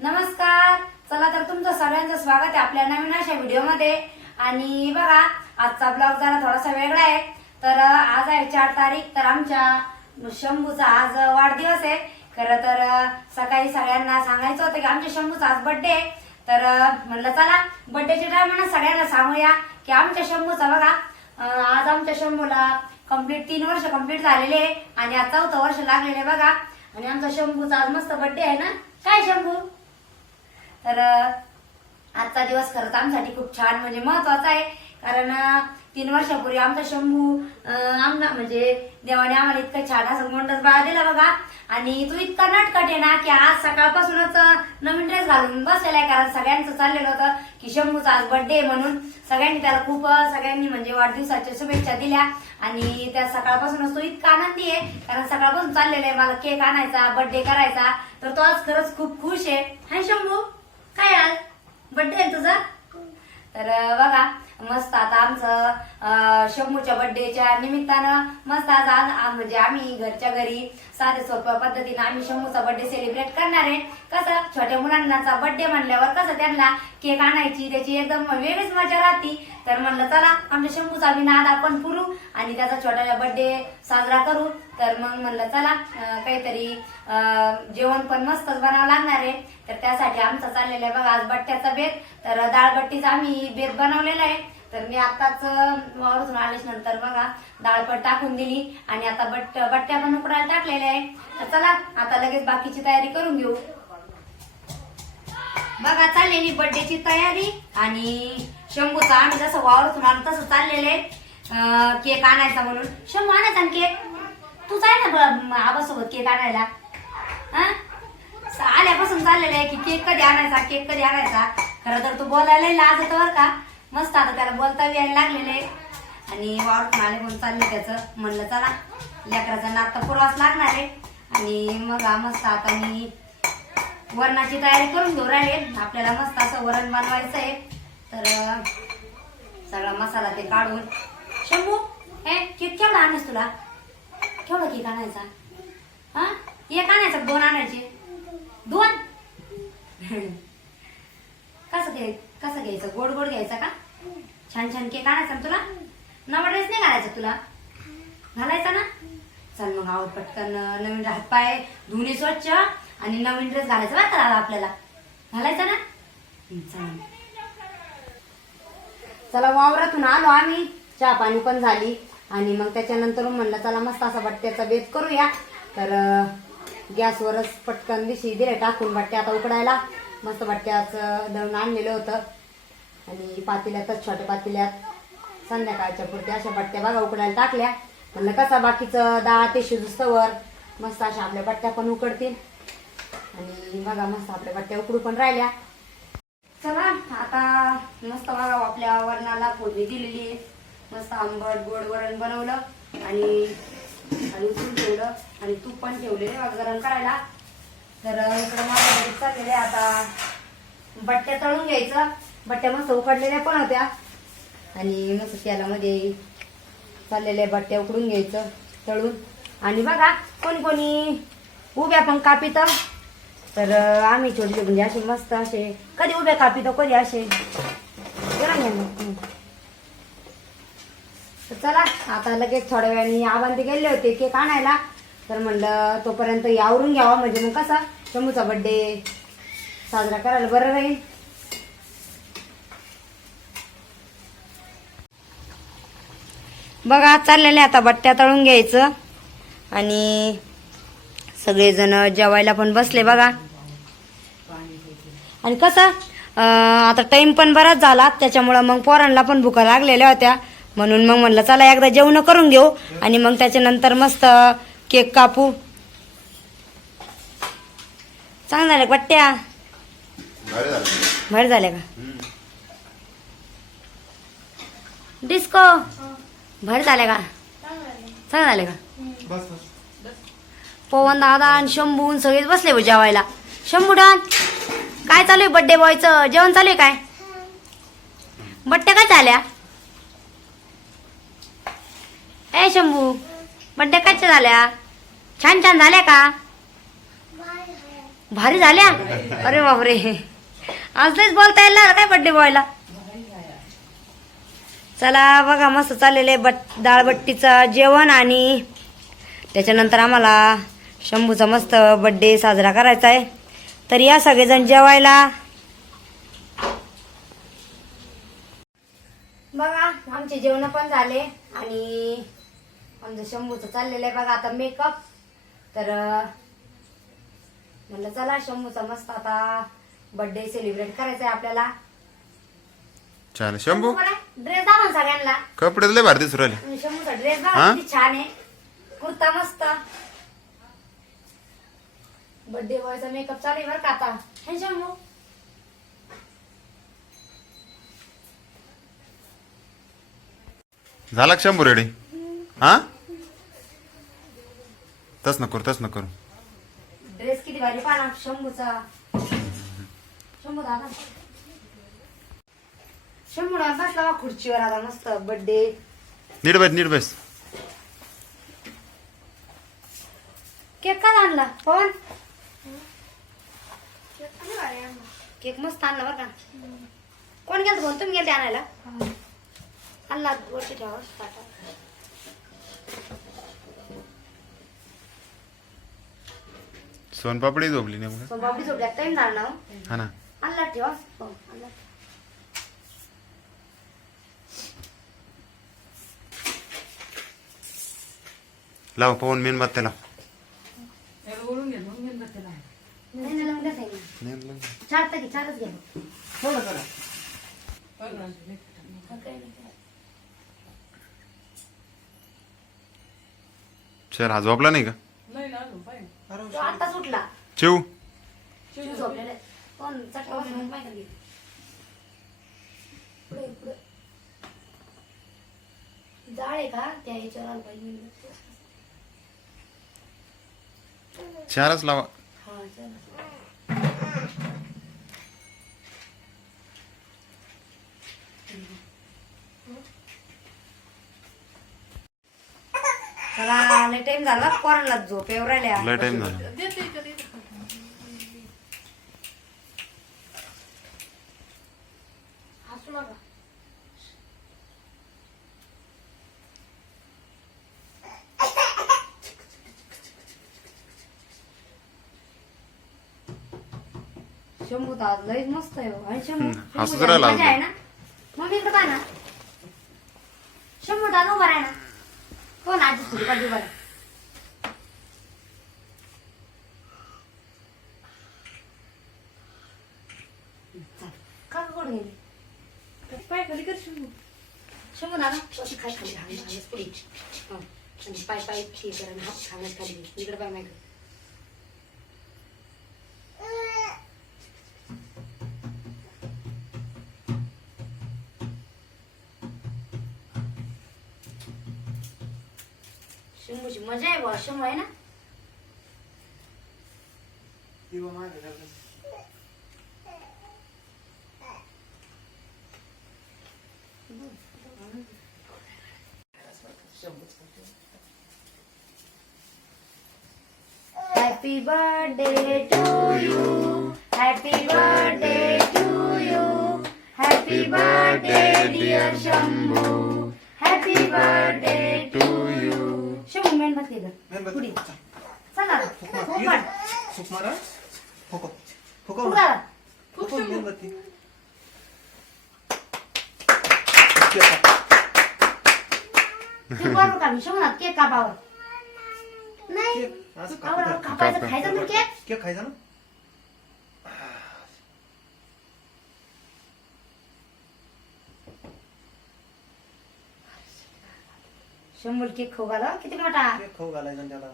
नमस्कार. चला तर तुमचं सगळ्यांचं स्वागत आहे आपल्या नवीन अशा व्हिडिओमध्ये. आणि बघा आजचा ब्लॉग जरा थोडासा वेगळा आहे. तर आज आहे 4 तारीख. तर आमच्या शंभूचा आज वाढदिवस आहे. खरं तर सकाळी सगळ्यांना सांगायचं होतं की आमच्या शंभूचा आज बर्थडे आहे. तर म्हणलं चला बर्थडेच्या टायमाला सगळ्यांना सांगूया की आमच्या शंभूचा बघा आज आमच्या शंभूला कंप्लीट 3 वर्ष कंप्लीट झालेले आहे आणि आज 4थं वर्ष लागलेले बघा. आणि आमचा शंभूचा आज मस्त बर्थडे आहे ना, काय शंभू? तर आजचा दिवस खरंच आमच्यासाठी खूप छान म्हणजे महत्वाचा आहे. कारण 3 वर्षापूर्वी आमचा शंभू आमचा म्हणजे देवाने आम्हाला इतकं छान असं मोठंच बाळ दिलं बघा. आणि तू इतका नटखट आहे ना की आज सकाळपासूनच नवीन ड्रेस घालून बसलेला आहे. कारण सगळ्यांचं चाललेलं होतं की शंभूचा आज बर्थडे म्हणून सगळ्यांनी त्याला खूप सगळ्यांनी म्हणजे वाढदिवसाच्या शुभेच्छा दिल्या. आणि त्या सकाळपासूनच तो इतका आनंदी आहे कारण सकाळपासून चाललेला आहे मला केक आणायचा, बर्थडे करायचा. तर तो आज खरंच खूप खुश आहे. हाय शंभू, काय आज बर्थडे आहे तुझा? तर बघा मस्त आता आमचं शंभूच्या बर्थडेच्या निमित्तानं मस्त आज म्हणजे आम्ही घरच्या घरी साध्या सोप्या पद्धतीने आम्ही शंभूचा बर्थडे सेलिब्रेट करणार आहे. कसं छोट्या मुलांचा बर्थडे म्हणल्यावर कसं त्यांना केक आणायची त्याची एकदम वेगळीच मजा राहते. तर म्हणलं चला आमच्या शंभूचा बी नाद आपण पुरू आणि त्याचा छोटा बर्थडे साजरा करू. तर मग म्हणलं चला काहीतरी जेवण पण मस्तच बनावं लागणार आहे. तर त्यासाठी आमचा चाललेला आहे बघा आज बट्ट्याचा बेत. तर डाळबट्टीचा आम्ही बेत बनवलेला आहे. तर मी आताच वावरून आलेच नंतर बघा डाळपट टाकून दिली आणि आता बट्ट्या पण उकडायला टाकलेल्या आहे. तर चला आता लगेच बाकीची तयारी करून घेऊ. बघा चाललेली बर्थडेची तयारी आणि शंभूचा आम्ही जसं वावरून आलो तसं चाललेलं आहे केक आणायचा म्हणून. शंभू आणायचा ना केक? तूच आहे ना आबासोबत केक आणायला? आल्यापासून चाललेलं आहे की केक कधी आणायचा, केक कधी आणायचा. खरं तर तू बोलायला लाज येतं बरं का. मस्त आता त्याला बोलता यायला लागलेले आहे. आणि वावरून आले पण चालले त्याचं. म्हणलं चला लेकराचा नाद तर पुरावाच लागणार आहे. आणि मग मस्त आता मी वरणाची तयारी करून घेऊ राहिले. आपल्याला मस्त असं वरण बनवायचं आहे. तर सगळा मसाला ते काढून. शंभू केक केवढा आणायच तुला? केवढा केक आणायचा? एक आणायचा 2 आणायचे? 2? कसं घ्यायचं? गोड गोड घ्यायचा का? छान छान केक आणायचा ना तुला? नवा ड्रेस नाही घालायचा तुला? घालायचा ना? चल मग आवड पटकन नवीन हातपाय धुणे स्वच्छ आणि नवीन ड्रेस घालायचा बरं का आपल्याला. घालायचा ना? चला वावरातून आलो आम्ही, चहा पाणी पण झाली आणि मग त्याच्यानंतर म्हणलं चला मस्त असा बट्ट्याचा बेत करूया. तर गॅसवरच पटकन दिशी दिले टाकून बट्ट्या आता उकडायला. मस्त बट्ट्याचं दळून आणलेलं होतं आणि पातेल्यातच छोट्या पातेल्यात संध्याकाळच्या पुरत्या अशा बट्ट्या बघा उकडायला टाकल्या. म्हणलं कसा बाकीचं डाळ ते शिजूस्तवर मस्त अशा आपल्या बट्ट्या पण उकडतील. आणि बघा मस्त आपल्या बट्ट्या उकडू पण राहिल्या. चला आता मस्त बघा आपल्या वरणाला फोडणी दिलेली आहे. मस्त आंबट गोड वरण बनवलं आणि उचलून ठेवलं आणि तूप पण ठेवलेले गरम करायला. तर इकडे माझ्या चाललेले आता बट्ट्या तळून घ्यायचं. बट्ट्या मस्त उकडलेल्या पण होत्या आणि मस्त तेलामध्ये चाललेल्या बट्ट्या उकडून घ्यायचं तळून. आणि बघा कोणी कोणी उभ्या पण कापित. तर आम्ही छोटे म्हणजे असे मस्त असे कधी उभ्या कापितो कधी असे गरम घ्या. तर चला आता लगेच थोड्या वेळाने आबांते गेले होते केक आणायला. तर म्हणलं तोपर्यंत आवरून घ्यावा म्हणजे मग कसा शंभूचा बर्थडे साजरा करायला बरं राहील. बघा चाललेले आता बट्ट्या तळून घ्यायचं आणि सगळेजण जेवायला पण बसले बघा. आणि कसं आता टाइम पण बराच झाला त्याच्यामुळं मग पोरांना पण भुका लागलेल्या होत्या. म्हणून मग म्हणलं चला एकदा जेवण करून घेऊ आणि मग त्याच्यानंतर मस्त केक कापू. चांगलं झालं बट्ट्या? भारी झाल्या का? डिस्को भारी झाल्या का? चांगलं झालं का? पवन दादा आणि शंभून सगळेच बसले जेवायला. शंभू डान काय चालू आहे? बर्थडे बॉयचं जेवण चालू आहे काय? बट्ट्या काय झाल्या? ए शंभू बड्डे कशा झाल्या? छान छान झाल्या का? भारी झाल्या. अरे बापरे, आज लयच बोलता येईल ना काय बर्थडे बॉयला. चला बघा मस्त चाललेले डाळबट्टीचं जेवण आणि त्याच्यानंतर आम्हाला शंभूचा मस्त बर्थडे साजरा करायचा आहे. तर या सगळेजण जेवायला. बघा आमचे जेवण पण झाले आणि आमचं शंभूचं चाललेलं आहे बघा आता मेकअप. तर म्हणलं चला शंभूचा मस्त आता बर्थडे सेलिब्रेट करायचा आहे आपल्याला. छान शंभू ड्रेस दाखवा सगळ्यांना. कपडे लय भारी दिसू राहिले. शंभूचा ड्रेस बघा किती छान आहे. कुर्ता मस्त. बर्थडे बॉयचा मेकअप चालू आहे बरं का आता. हे शंभू झाला का शंभू रेडी? हा तस न करू. ड्रेस किती भारी पाहा शंभूचा. शंभू दादा शंभू दादा बसला बा खुर्चीवर आता मस्त बर्थडे. नीट बस. केक का आणला पवन? केक मस्त आणला बरं का. कोण गेलं बोल तुम्ही गेले आणायला? आणला वरती ठेवा. सोनपापडी झोपली नाही मग. सोनपापडी झोपल्या टाइम झाला ना. हा ना. आणला ठेवा. आणला. लाव पवन मेणबत्त्या लाव. नाही लावून द्या साईडला. चार तर घे, चारच घ्या. सर हा झोपला नाही का? तो आता सुटला. चिव शिव झोपलेला आहे. कोण चटका बसून पाय खाली. पुढे पुढे जाळ आहे का त्या ह्याच्यावर आलं पाहिजे. चारच लावा. हा चला. चला लय टाइम झाला. पोरांना झोप येऊ राहिल्या. लय टाइम झाला. हसू नका. शंभू तर आज लयच मस्त आहे. आणि शंभू हसूच राहिला मजा आहे ना. मम्मी इकडे पाहा ना. शंभू दादा उभा राहा ना. कोण आजी थोडी पाठी उभा राहा. का कोण गेली पाय खाली कर शंभू. शंभू दादा अशी खाय खाली हात पुढे. पाय पाय हे करा हात खाण्यात खाली. इकडे पाय माहिती. शंभूची मजा आहे बॉ. शंभू आहे ना. Happy birthday to you. Happy birthday to you. Happy birthday dear Shambhu. Happy birthday to you. Shambhu मेणबत्ती कर. पुढे चला. फुक मारा. फुक मारा. मेणबत्ती. बरोबर का मी शंभू केक कापावर. नाही कापायचं खायचं ना केक. केक खायचा ना. शंभर केक खाऊ घाला. किती मोठा केक खाऊ घालायचा ना त्याला.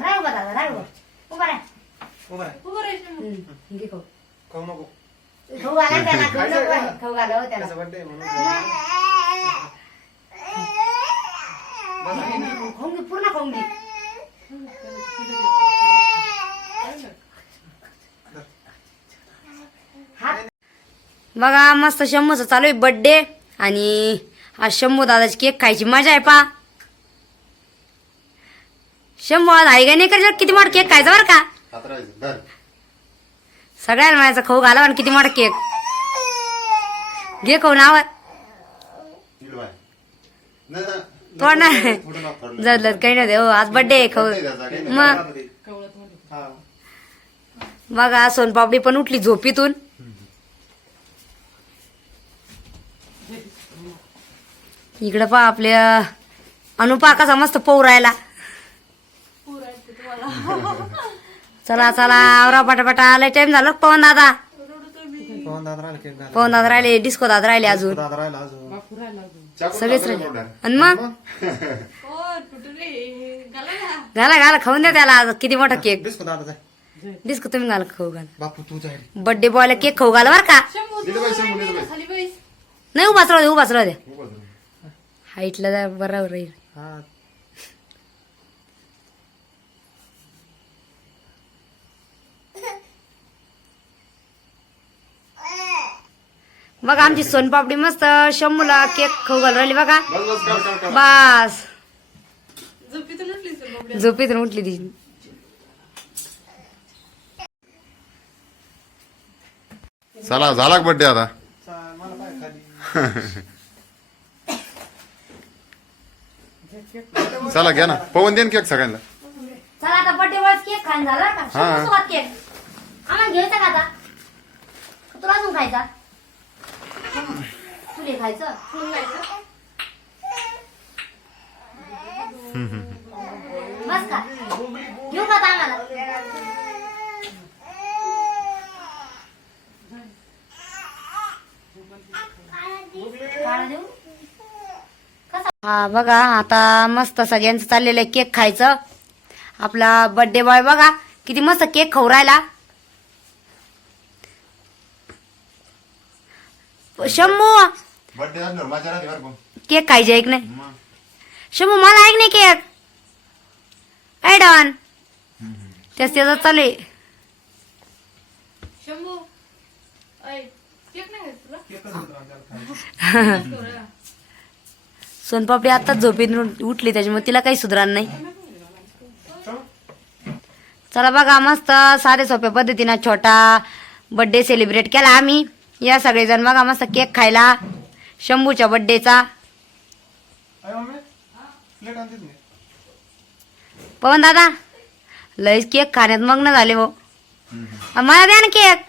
राय उभा दादा. राय उभा. उभा राय. उभा राह. उभा राय. घे खाऊ. खाऊ नको. खाऊ घाला त्याला. खाऊ नको. खाऊ घाला त्याला. त्याचा बर्थडे म्हणून. खाऊन घे. पूर्ण खाऊन घे. बघा मस्त शंभूचा चालू आहे बर्थडे आणि आज शंभू दादाची केक खायची मजा आहे पा. शंभू आज आई नाही कर किती मोठा केक खायचा बरं का हात राहायचं धर. सगळ्यांना म्हणायचं खाऊ घाला आणि किती मोठा केक घे खाऊ नावर इकडं बाय. नाही, नाही. तोड नाही थोडं लाव, थोडं लाव. जर काही नाही हो आज बर्थडे खाऊ नाही त्याचा, काही नाही. मग हा बघा सोनपापडी पण उठली झोपीतून इकडं पहा आपल्या अनुपा कसा मस्त पोव राहिला चला चला आवरा पटापटा आलाय टाइम झाला पवन दादा पवन दादा राहिले केक घाला. पवन दादा राहिले डिस्को दादा राहिले अजून दादा राहिला अजून चाकू सगळेच दाखव रे राहिले. मोठ्यानं. आणि मग घाला घाला खाऊन द्या त्याला आज किती मोठा केक डिस्को दादा जाय डिस्को तुम्ही घाला खाऊ घाला बापू तू जाय बर्थडे बॉयला केक खाऊ घाला बरं का नीट बाई, शंभू, नीट बाई. नाही उभाच राहू दे उभाच राहू दे उभं राहा. हाईटला जरा बरोबर राहील हा बघा आमची सोनपापडी मस्त शंभूला केक खाऊ घालून राहिली बघा बस बस कर कर कर. बस झोपेतून उठली ती चला झाला बर्थडे आता चाल मला पाय खाली चला घ्या ना पवन देन केक सगळ्यांना चला आता बर्थडे वेळेस केक खायला झाला का हा. शंभूसोबत केक आम्हाला घ्यायचा का आता तुला अजून खायचा तुले खायचं बस का घेऊ का आता आम्हाला काढा देऊ? हा बघा आता मस्त सगळ्यांचं चाललेलं आहे केक खायचं आपला बर्थडे बॉय बघा किती मस्त केक खाऊ राहिला शंभू बर्थडे असल्यावर माझ्या राहते बरं का. केक खायचे ऐक नाही मग. शंभू मला ऐक नाही केक ऐ डॉन त्याचं चालू आहे शंभू ऐ केक नाही खायचं तुला सोनपापडी आताच झोपेतून उठली त्याच्यामुळे तिला काही सुधारण नाही चला बघा मस्त साधे सोप्या पद्धतीनं छोटा बर्थडे सेलिब्रेट केला आम्ही या सगळेजण बघा मस्त केक खायला शंभूच्या बर्थडेचा अरे मम्मी प्लेट आणते तुम्ही पवन दादा लयच केक खाण्यात मग्न झाले भाऊ मला द्या ना केक